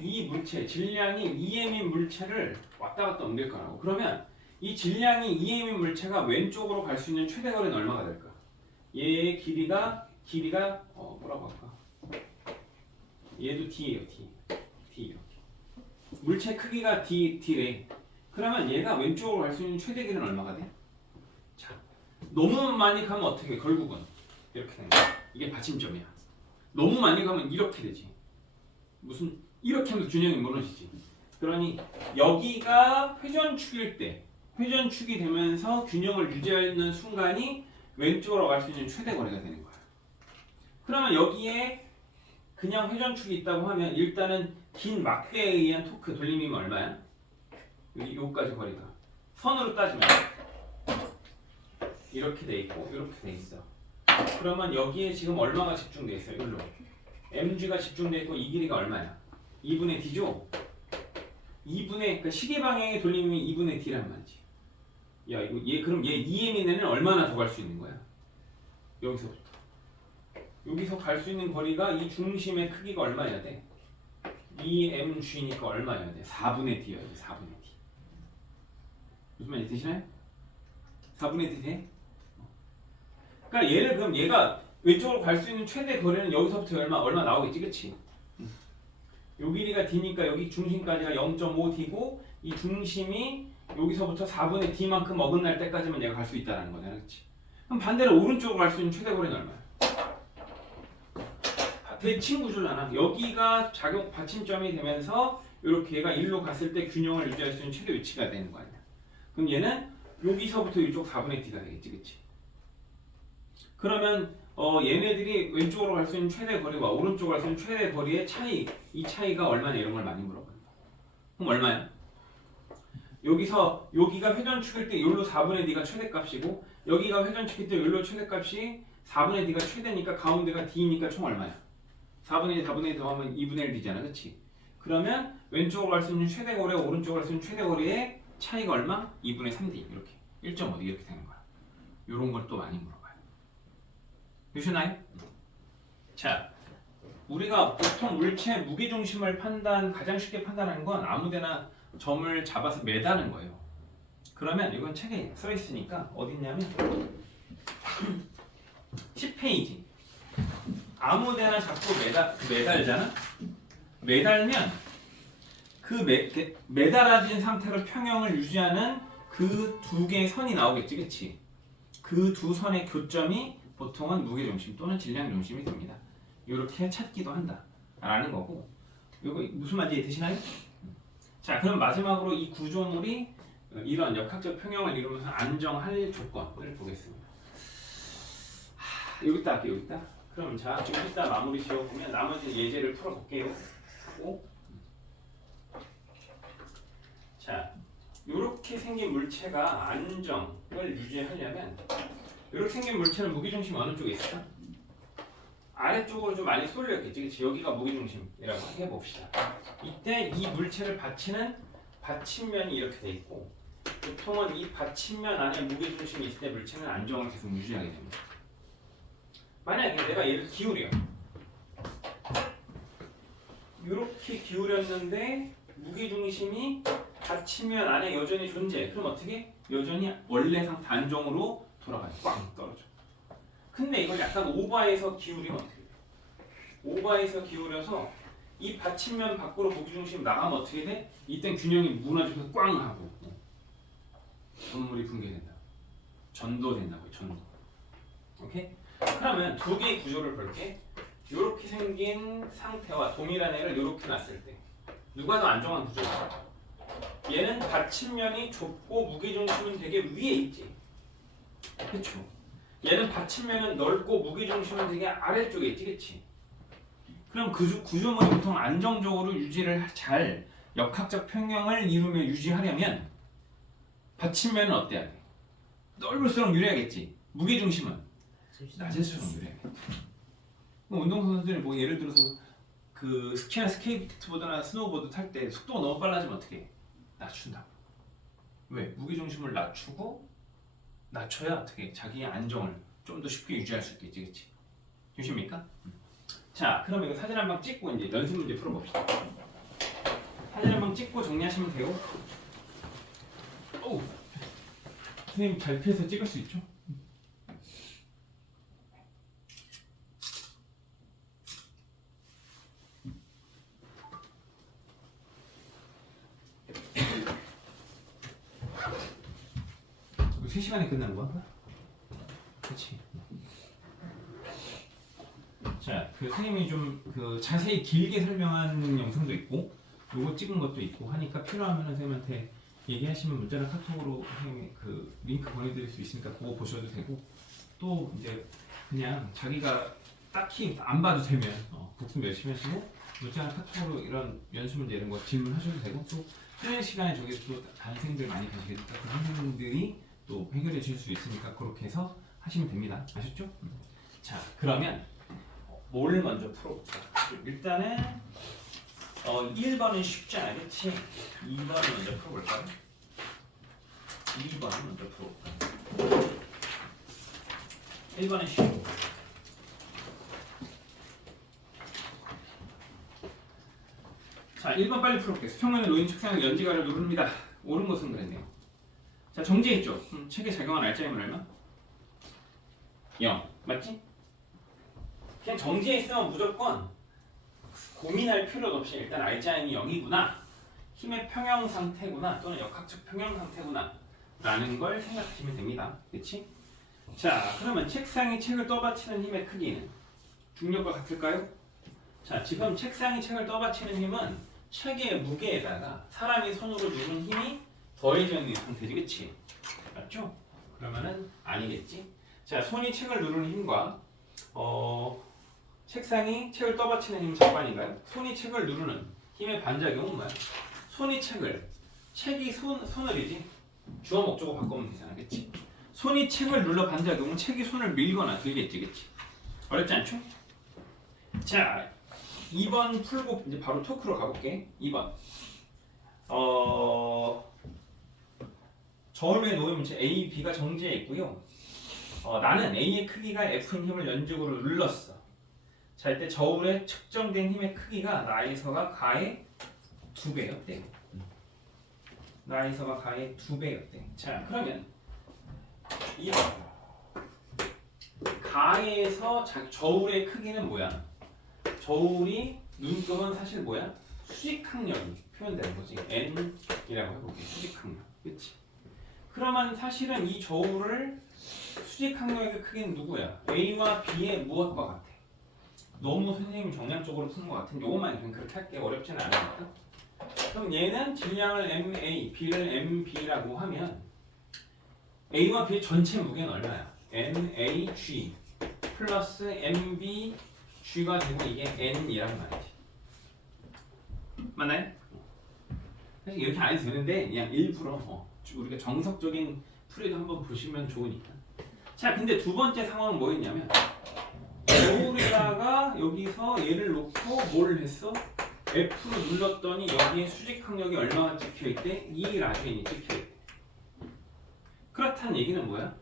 이 물체, 질량이 2m인 물체를 왔다 갔다 옮길 거라고. 그러면 이 질량이 2m인 물체가 왼쪽으로 갈 수 있는 최대 거리는 얼마가 될까? 얘의 길이가 뭐라고 할까? 얘도 D예요, D. D 이렇게. 물체 크기가 D래. 그러면 얘가 왼쪽으로 갈 수 있는 최대 길이는 얼마가 돼? 자, 너무 많이 가면 어떻게 해? 결국은 이렇게 되는 거야. 이게 받침점이야. 너무 많이 가면 이렇게 되지. 무슨 이렇게 하면 균형이 무너지지. 그러니 여기가 회전축일 때 회전축이 되면서 균형을 유지하는 순간이 왼쪽으로 갈 수 있는 최대 거리가 되는 거야. 그러면 여기에 그냥 회전축이 있다고 하면 일단은 긴 막대에 의한 토크 돌림이면 얼마야? 여기까지 거리가 선으로 따지면 이렇게 돼 있고 이렇게 돼 있어. 그러면 여기에 지금 얼마가 집중돼 있어요? 여기로 mg가 집중돼 있고 이 길이가 얼마야? 2분의 d죠? 그러니까 시계 방향의 돌림이 2분의 d란 말이지. 야, 그럼 얘 2m 이내는 얼마나 더 갈 수 있는 거야? 여기서 갈 수 있는 거리가 이 중심의 크기가 얼마여야 돼? 2mg니까 얼마여야 돼? 4분의 d여야 돼. 4분의 d. 무슨 말인지 되시나요? 4분의 d 돼? 그러니까 그럼 얘가 왼쪽으로 갈 수 있는 최대 거리는 여기서부터 얼마 나오겠지, 그치? 요 길이가 d니까 여기 중심까지가 0.5d고 이 중심이 여기서부터 4분의 d만큼 어긋날 때까지만 얘가 갈 수 있다는 거잖아, 그치? 그럼 반대로 오른쪽으로 갈 수 있는 최대 거리는 얼마야? 대칭 구조잖아. 여기가 받침점이 되면서 이렇게 얘가 1로 갔을 때 균형을 유지할 수 있는 최대 위치가 되는 거 아니야. 그럼 얘는 여기서부터 이쪽 4분의 d가 되겠지, 그치? 그러면 얘네들이 왼쪽으로 갈 수 있는 최대 거리와 오른쪽으로 갈 수 있는 최대 거리의 차이, 이 차이가 얼마냐 이런 걸 많이 물어본다. 그럼 얼마야? 여기가 회전축일 때 여기로 4분의 d가 최대값이고 여기가 회전축일 때 여기로 최대값이 4분의 d가 최대니까 가운데가 d니까 총 얼마야? 4분의 1, 4분의 1 더하면 2분의 1 d잖아, 그치? 그러면 왼쪽으로 갈 수 있는 최대 거리와 오른쪽으로 갈 수 있는 최대 거리의 차이가 얼마? 2분의 3d 이렇게 1.5d 이렇게 되는 거야. 이런 걸 또 많이 물어봐요. 되시나요? 자, 우리가 보통 물체 무게중심을 가장 쉽게 판단하는 건 아무데나 점을 잡아서 매다는 거예요. 그러면 이건 책에 써 있으니까 어디 있냐면 10페이지. 아무데나 잡고 매달잖아. 매달면 매달아진 상태로 평형을 유지하는 그 두 개의 선이 나오겠지, 그치? 그 두 선의 교점이 보통은 무게중심 또는 질량중심이 됩니다. 이렇게 찾기도 한다 라는 거고, 이거 무슨 말인지 되시나요? 자, 그럼 마지막으로 이 구조물이 이런 역학적 평형을 이루면서 안정할 조건을 보겠습니다. 여기 있다 할게요. 여기 있다. 그럼 자, 좀 이따 마무리 지어보면 나머지 예제를 풀어볼게요. 하고. 자, 이렇게 생긴 물체가 안정을 유지하려면 이렇게 생긴 물체는 무게중심이 어느 쪽에 있을까? 아래쪽으로 좀 많이 쏠렸겠지. 그치? 여기가 무게중심이라고 해봅시다. 이때 이 물체를 받치는 받침면이 이렇게 돼 있고 보통은 이 받침면 안에 무게중심이 있을 때 물체는 안정을 계속 유지하게 됩니다. 만약에 내가 얘를 기울여 이렇게 기울였는데 무게중심이 받침면 안에 여전히 존재해. 그럼 어떻게? 여전히 원래 상태 안정으로 돌아가요. 꽝 떨어져. 근데 이걸 약간 오버해서 기울이면 어떻게 돼? 오버해서 기울여서 이 받침면 밖으로 무게중심 나가면 어떻게 돼? 이땐 균형이 무너져서 꽝 하고 전물이 붕괴된다. 전도된다고요. 전도. 오케이? 그러면 두 개의 구조를 볼게. 이렇게 생긴 상태와 동일한 애를 이렇게 놨을 때 누가 더 안정한 구조일까? 얘는 받침면이 좁고 무게중심은 되게 위에 있지. 그렇죠? 얘는 받침면은 넓고 무게중심은 되게 아래쪽에 있지, 그렇지? 그럼 그 구조물이 보통 안정적으로 유지를 잘 역학적 평형을 이루며 유지하려면 받침면은 어때야 돼? 넓을수록 유리하겠지. 무게중심은 낮을수록 유리하겠지. 운동선수들이 뭐 예를 들어서 그 스키나 스케이트보드나 스노우보드 탈 때 속도가 너무 빨라지면 어떻게 해? 낮춘다고. 왜? 무게중심을 낮춰야 어떻게 자기의 안정을 좀 더 쉽게 유지할 수 있겠지, 그렇지? 되십니까? 자, 그럼 이거 사진 한 방 찍고 이제 연습 문제 풀어봅시다. 사진 한 방 찍고 정리하시면 되고. 오, 선생님 잘 피해서 찍을 수 있죠? 이거 3시간에 끝나는 거야? 그렇지. 자, 그 선생님이 좀 그 자세히 길게 설명한 영상도 있고 요거 찍은 것도 있고 하니까 필요하면 선생님한테 얘기하시면 문자나 카톡으로 선생님이 그 링크 보내드릴 수 있으니까 그거 보셔도 되고 또 이제 그냥 자기가 딱히 안 봐도 되면 복습 열심히 하시고 문자나 카톡으로 이런 연습 문제 이런 거 질문하셔도 되고 또 쉬는 시간에 저기 또 다른 선생님들 많이 계시겠다 그 선생님들이 또 해결해 주실 수 있으니까 그렇게 해서 하시면 됩니다. 아셨죠? 자, 그러면 뭘 먼저 풀어볼까? 일단은 1번은 쉽잖아, 그치? 2번을 먼저 풀어볼까요? 2번을 먼저 풀어볼까요? 1번은 쉽고 자, 1번 빨리 풀어볼게요. 수평면에 놓인 책상을 연지가를 누릅니다. 옳은 것은 그랬네요. 자, 정지했죠? 책에 작용한 알짜임은 얼마? 0. 맞지? 그냥 정지해 있으면 무조건 고민할 필요도 없이 일단 알짜임이 0이구나, 힘의 평형 상태구나 또는 역학적 평형 상태구나 라는 걸 생각하시면 됩니다. 그치? 자, 그러면 책상이 책을 떠받치는 힘의 크기는 중력과 같을까요? 자, 지금 책상이 책을 떠받치는 힘은 책의 무게에다가 사람이 손으로 누른 힘이 더해져 있는 상태지, 그치? 맞죠? 그러면은 아니겠지? 자, 손이 책을 누르는 힘과 책상이 책을 떠받치는 힘은 정반인가요? 손이 책을 누르는 힘의 반작용은 뭐야? 손이 책이 손을이지 주어 목적어 바꾸면 되잖아, 그치? 손이 책을 눌러 반작용은 책이 손을 밀거나 들겠지, 그치? 어렵지 않죠? 자, 2번 풀고 이제 바로 토크로 가볼게. 2번 저울에 놓인 문체 A, B가 정지해 있고요. 나는 A의 크기가 F인 힘을 연속으로 눌렀어. 자, 이때 저울에 측정된 힘의 크기가 나에서가 가의 2배였대. 나에서가 가의 2배였대. 자, 그러면 2번 가에서 저울의 크기는 뭐야? 저울이 눈금은 사실 뭐야? 수직항력이 표현되는 거지. N이라고 해볼게. 수직항력. 그치? 그러면 사실은 이 저울을 수직항력의 크기는 누구야? A와 B의 무엇과 같아? 너무 선생님이 정량적으로 푸는 것 같은데 요것만 그냥 그렇게 할게. 어렵지는 않으니까. 그럼 얘는 질량을 MA, B를 MB라고 하면 A와 B의 전체 무게는 얼마야? MAG 플러스 MBG가 되고 이게 N이란 말이지. 맞나요? 사실 이렇게 안 해도 되는데 그냥 일부러 우리가 정석적인 풀이도 한번 보시면 좋으니까. 자, 근데 두 번째 상황은 뭐였냐면 거울에다가 여기서 얘를 놓고 뭘 했어? F로 눌렀더니 여기에 수직 항력이 얼마가 찍혀있대? 2 라디안이 찍혀있대. 그렇다는 얘기는 뭐야?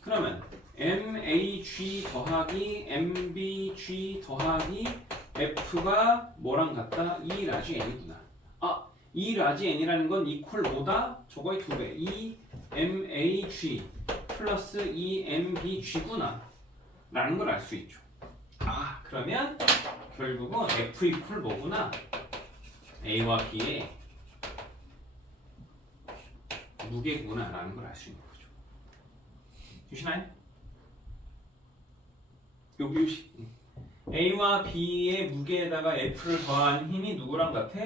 그러면 MAG 더하기 MBG 더하기 F가 뭐랑 같다? 2 라디안이구나. 아, 2 라디안이라는 건 이퀄 5다? 저거의 2배. 2 MAG 플러스 2 MBG구나 라는 걸 알 수 있죠. 아, 그러면 결국은 F 이퀄 뭐구나? A와 B의 무게구나 라는 걸 알 수 있는 거죠. 주시나요? 요식 A와 B의 무게에다가 F를 더한 힘이 누구랑 같아?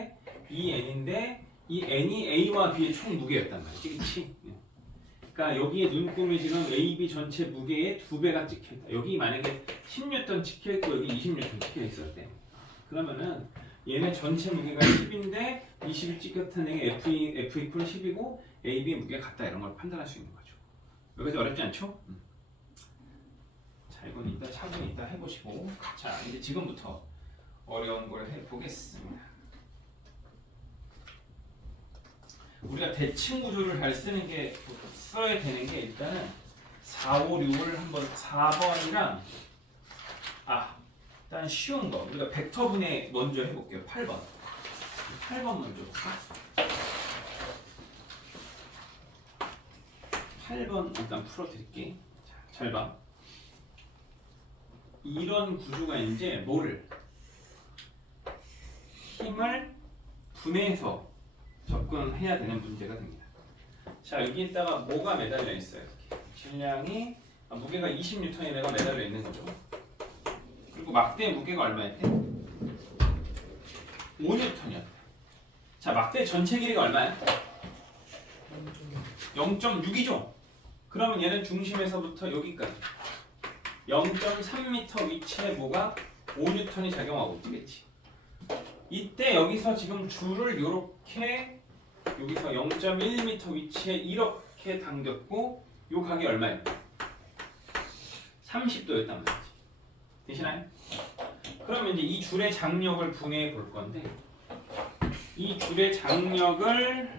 이 N인데 이 N이 A와 B의 총 무게였단 말이지, 그치? 그러니까 여기에 눈금이 지금 A, B 전체 무게의 2배가 찍혀있다. 여기 만약에 10N 찍혀있고 여기 20N 찍혀있을 때 그러면은 얘네 전체 무게가 10인데 20이 찍혔다는 게 F 이퀄 10이고 A, B의 무게가 같다 이런 걸 판단할 수 있는 거죠. 여기까지 어렵지 않죠? 자, 이건 이따 차분히 이따 해보시고. 자, 이제 지금부터 어려운 걸 해보겠습니다. 우리가 대칭 구조를 잘 쓰는 게 써야 되는 게 일단은 4, 5, 6을 한번 4번이랑 일단 쉬운 거 우리가 벡터 분해 먼저 해볼게요. 8번 먼저 볼까? 8번 일단 풀어드릴게. 자, 잘 봐. 이런 구조가 이제 뭐를 힘을 분해해서 접근해야 되는 문제가 됩니다. 자, 여기에다가 뭐가 매달려 있어요? 질량이 무게가 20N이 내가 매달려 있는 거죠. 그리고 막대 무게가 얼마였대? 5N이었대. 자, 막대 전체 길이가 얼마야? 0.6이죠. 그러면 얘는 중심에서부터 여기까지 0.3m 위치에 뭐가 5N이 작용하고 있겠지. 이때 여기서 지금 줄을 이렇게 여기서 0.1m 위치에 이렇게 당겼고 요 각이 얼마예요? 30도였단 말이지. 되시나요? 그러면 이제 이 줄의 장력을 분해해 볼 건데 이 줄의 장력을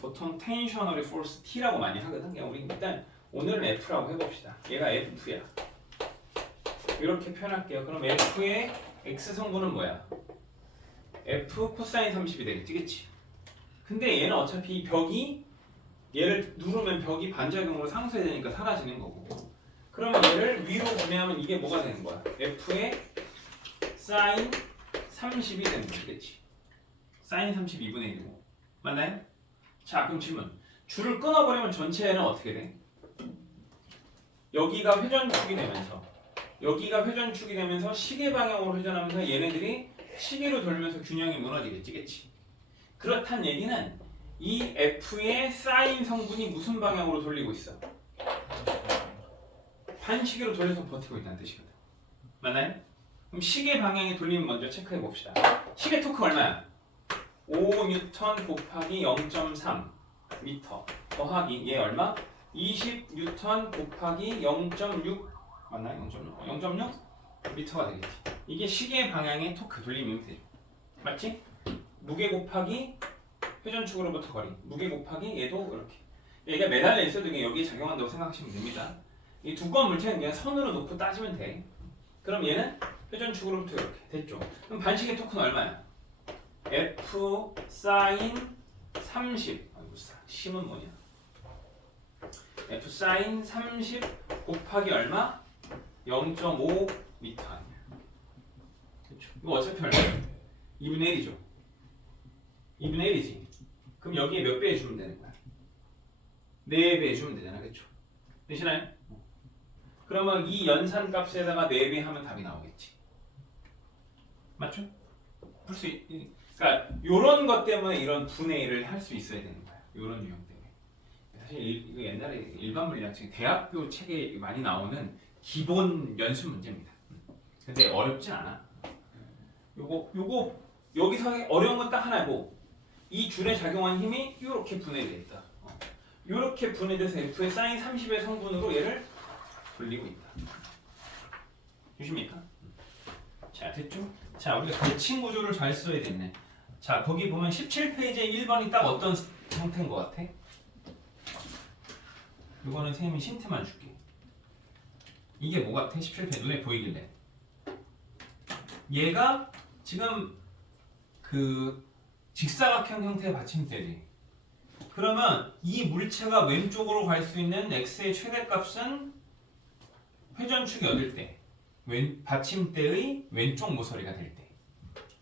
보통 텐셔너리 포스 T라고 많이 하거든. 그냥 우리 일단 오늘은 F라고 해봅시다. 얘가 F야. 이렇게 표현할게요. 그럼 F의 X 성분은 뭐야? F 코사인 30이 되겠지, 그치? 근데 얘는 어차피 이 벽이 얘를 누르면 벽이 반작용으로 상쇄되니까 사라지는 거고. 그러면 얘를 위로 분해하면 이게 뭐가 되는 거야? F의 사인 30이 되는 거지, 그치? 사인 32분의 1이고. 맞나요? 자, 그럼 질문. 줄을 끊어버리면 전체는 어떻게 돼? 여기가 회전축이 되면서 여기가 회전축이 되면서 시계 방향으로 회전하면서 얘네들이 시계로 돌면서 균형이 무너지겠지, 그치? 그렇단 얘기는 이 F의 사인 성분이 무슨 방향으로 돌리고 있어? 반시계로 돌려서 버티고 있다는 뜻이거든. 맞나요? 그럼 시계 방향의 돌림 먼저 체크해 봅시다. 시계 토크 얼마야? 5N 곱하기 0.3 미터 더하기 얘 얼마? 20N 곱하기 0.6 맞나요? 0.6? 0.6 미터가 되겠지. 이게 시계 방향의 토크 돌림이면 되죠. 맞지? 무게 곱하기 회전축으로부터 거리 무게 곱하기 얘도 이렇게 얘가 매달려 있어도 그냥 여기에 작용한다고 생각하시면 됩니다. 이 두꺼운 물체는 그냥 선으로 놓고 따지면 돼. 그럼 얘는 회전축으로부터 이렇게 됐죠. 그럼 반시계 토크는 얼마야? F 사인 30 아이고 심은 뭐냐? F 사인 30 곱하기 얼마? 0.5 미터 아니야. 그렇죠. 이거 어차피 얼마야? 2분의 1이죠. 2분의 1이지. 그럼 여기에 몇 배 해주면 되는 거야? 4배 해주면 되잖아, 그렇죠? 되시나요? 그러면 이 연산 값에다가 4배 하면 답이 나오겠지. 맞죠? 그러니까 이런 것 때문에 이런 분해를 할 수 있어야 되는 거야. 이런 유형 때문에. 사실 이거 옛날에 일반 물리학 책 대학교 책에 많이 나오는 기본 연습 문제입니다. 근데 어렵지 않아. 요거 여기서 어려운 건 딱 하나고 이 줄에 작용한 힘이 이렇게 분해되어 있다. 이렇게 분해돼서 F의 사인 30의 성분으로 얘를 돌리고 있다. 주십니까? 자, 됐죠? 자, 우리가 대칭 구조를 잘 써야 됐네. 자, 거기 보면 17페이지에 1번이 딱 어떤 형태인 것 같아? 이거는 선생님이 힌트만 줄게. 이게 뭐 같아? 17페이지 눈에 보이길래. 얘가 지금 그 직사각형 형태의 받침대지. 그러면 이 물체가 왼쪽으로 갈 수 있는 x의 최대값은 회전축이 어딜 때? 받침대의 왼쪽 모서리가 될 때.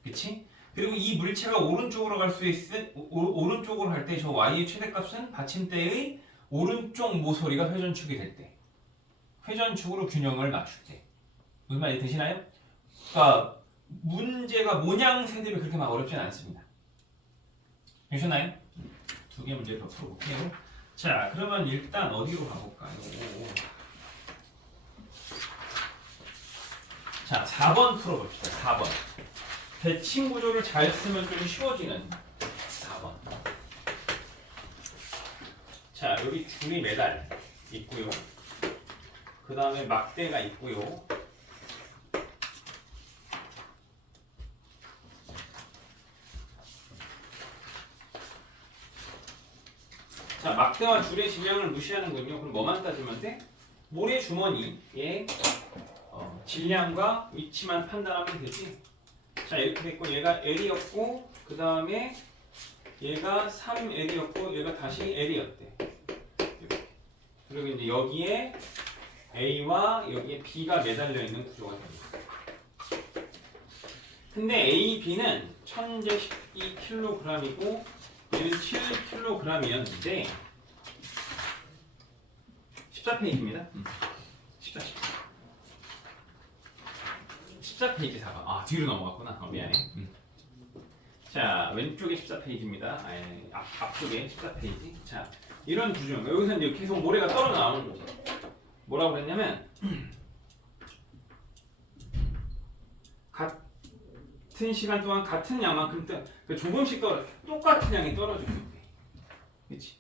그치? 그리고 이 물체가 오른쪽으로 갈 수 있을 오른쪽으로 갈 때 저 y의 최대값은 받침대의 오른쪽 모서리가 회전축이 될 때. 회전축으로 균형을 맞출 때. 무슨 말이 되시나요? 그러니까 문제가 모양새 대비 그렇게 막 어렵진 않습니다. 되셨나요? 두 개 문제 더 풀어볼게요. 자, 그러면 일단 어디로 가볼까요? 자, 4번 풀어봅시다. 4번. 대칭 구조를 잘 쓰면 좀 쉬워지는 4번. 자, 여기 줄이 매달 있고요. 그 다음에 막대가 있고요. 자, 막대와 줄의 질량을 무시하는군요. 그럼 뭐만 따지면 돼? 모래 주머니의 질량과 위치만 판단하면 되지. 자, 이렇게 됐고 얘가 L이었고 그 다음에 얘가 3L이었고 얘가 다시 L이었대. 이렇게. 그리고 이제 여기에 A와 여기에 B가 매달려 있는 구조가 됩니다. 근데 A, B는 천제 12kg이고 얘는 7kg이었는데 14페이지입니다. 14페이지 4번. 아, 뒤로 넘어갔구나. 미안해. 자, 왼쪽에 14페이지입니다. 앞쪽에 14페이지. 자, 이런 구조. 여기서 이제 계속 모래가 떨어 나오는 거죠. 뭐라고 그랬냐면 같은 시간 동안 같은 양만큼 조금씩 똑같은 양이 떨어지고 있대. 그렇지?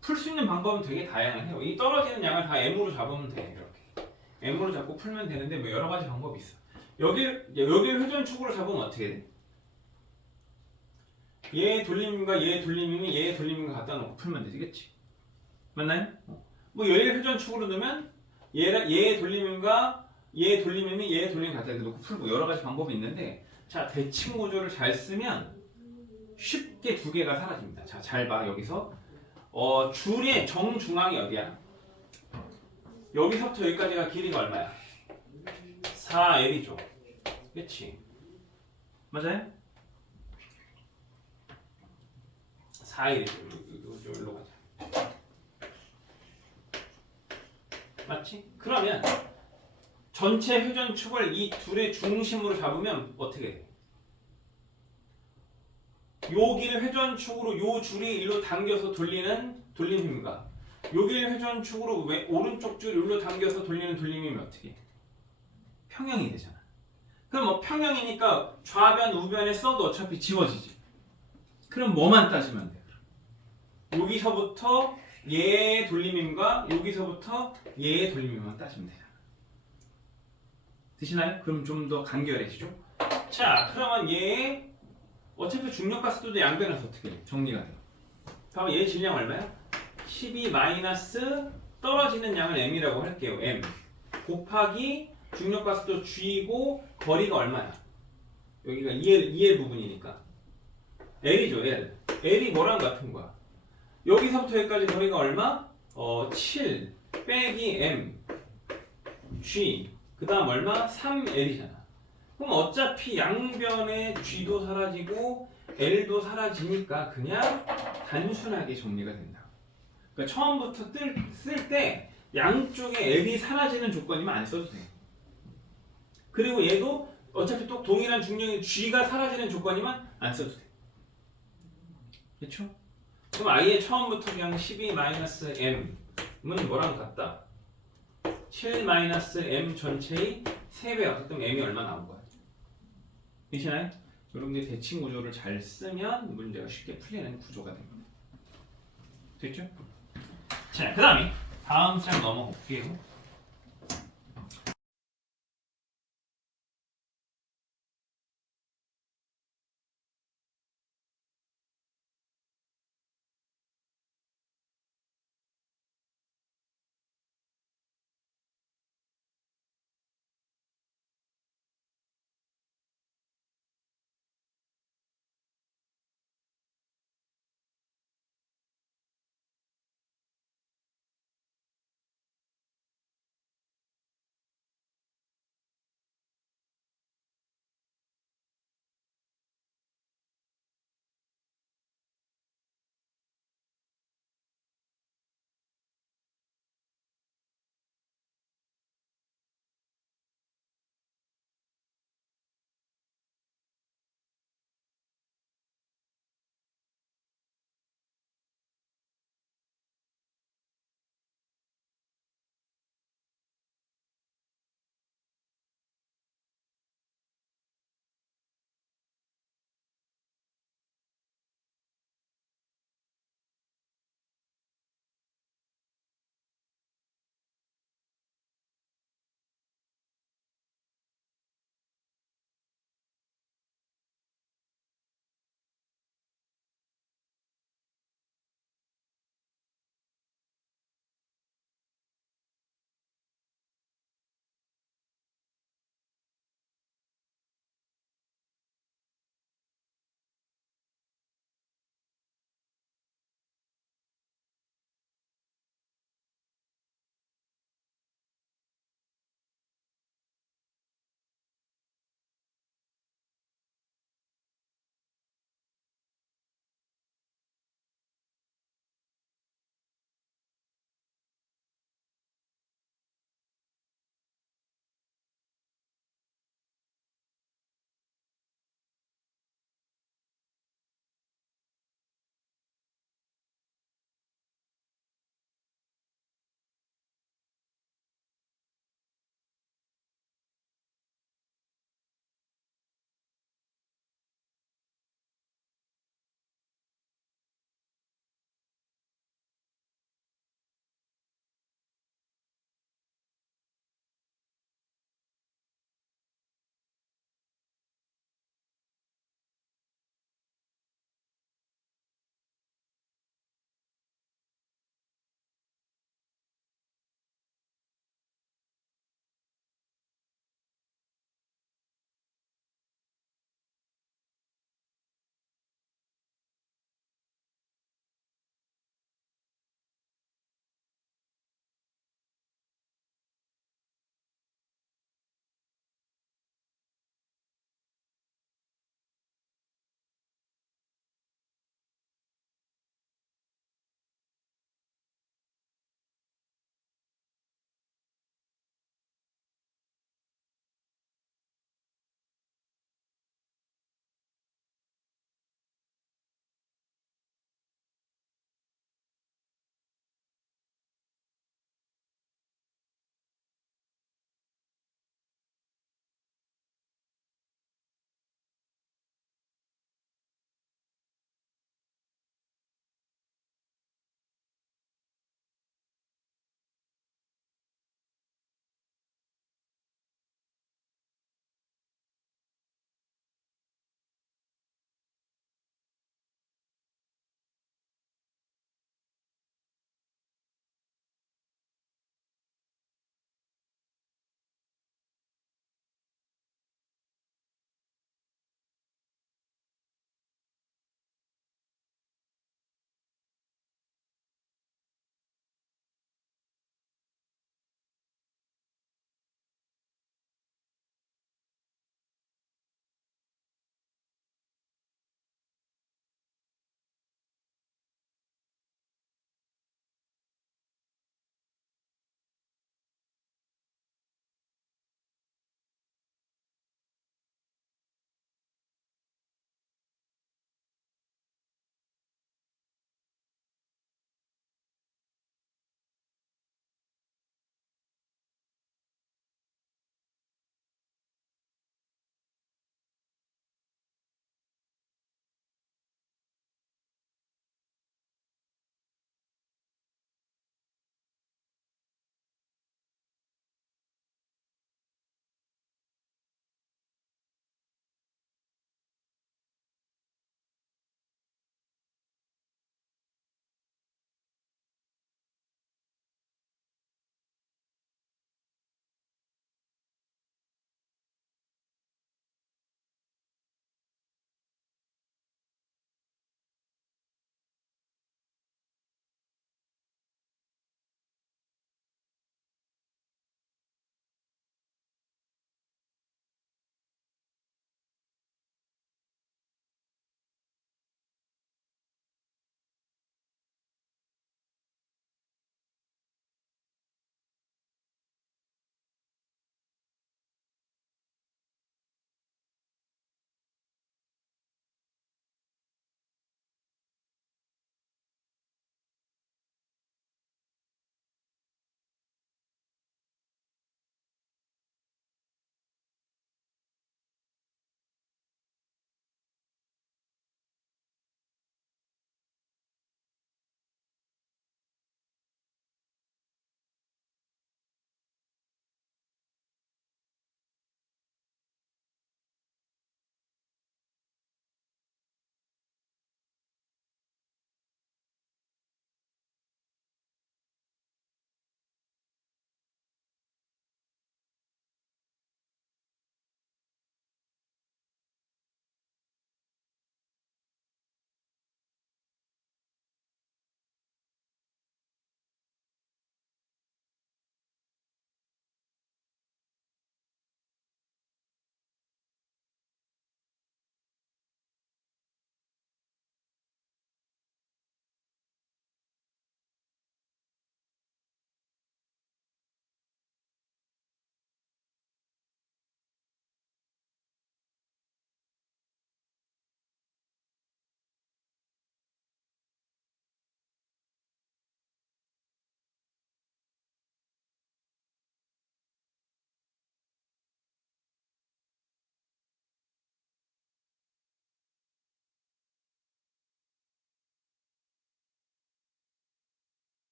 풀 수 있는 방법은 되게 다양해요. 이 떨어지는 양을 다 m으로 잡으면 돼. 이렇게 m으로 잡고 풀면 되는데 뭐 여러 가지 방법이 있어. 여기 회전축으로 잡으면 어떻게 돼? 얘의 돌림과 얘의 돌림이 얘의 돌림과 갖다 놓고 풀면 되지, 그치? 맞나요? 뭐 얘의 회전축으로 넣으면 얘의 돌림과 얘의 돌림이 얘의 돌림 갖다 놓고 풀고 여러 가지 방법이 있는데, 자, 대칭 구조를 잘 쓰면 쉽게 두 개가 사라집니다. 자, 잘 봐. 여기서 줄의 정중앙이 어디야? 여기서부터 여기까지가 길이가 얼마야? 4L이죠. 그치? 맞아요? 4L이죠. 여기로 가자. 맞지? 그러면 전체 회전축을 이 둘의 중심으로 잡으면 어떻게 돼? 여기를 회전축으로 요 줄이 일로 당겨서 돌리는 돌림힘과 여기를 회전축으로 오른쪽 줄 일로 당겨서 돌리는 돌림힘이 어떻게 해? 평형이 되잖아. 그럼 뭐 평형이니까 좌변 우변에 써도 어차피 지워지지. 그럼 뭐만 따지면 돼? 여기서부터 얘의 돌림힘과 여기서부터 얘의 돌림힘만 따지면 되잖아. 되시나요? 그럼 좀 더 간결해지죠? 자, 그러면 얘의 어차피 중력가속도도 양변에서 어떻게 해? 정리가 돼요. 그럼 얘 질량 얼마야? 12 마이너스 떨어지는 양을 m이라고 할게요. m 곱하기 중력가속도 g이고 거리가 얼마야? 여기가 2L 부분이니까 L이죠. L이 뭐랑 같은 거야? 여기서부터 여기까지 거리가 얼마? 7 빼기 m g 그 다음 얼마? 3L이잖아. 그럼 어차피 양변의 g도 사라지고 l도 사라지니까 그냥 단순하게 정리가 된다. 그러니까 처음부터 쓸 때 양쪽에 l이 사라지는 조건이면 안 써도 돼. 그리고 얘도 어차피 또 동일한 중력이 G가 사라지는 조건이면 안 써도 돼. 그렇죠? 그럼 아예 처음부터 그냥 12-m은 뭐랑 같다? 7-m 전체의 3배야. 그럼 m이 얼마 나온 거야? 괜찮아요? 이런 게 대칭 구조를 잘 쓰면 문제가 쉽게 풀리는 구조가 됩니다. 됐죠? 자, 그 다음에 다음 장 넘어갈게요.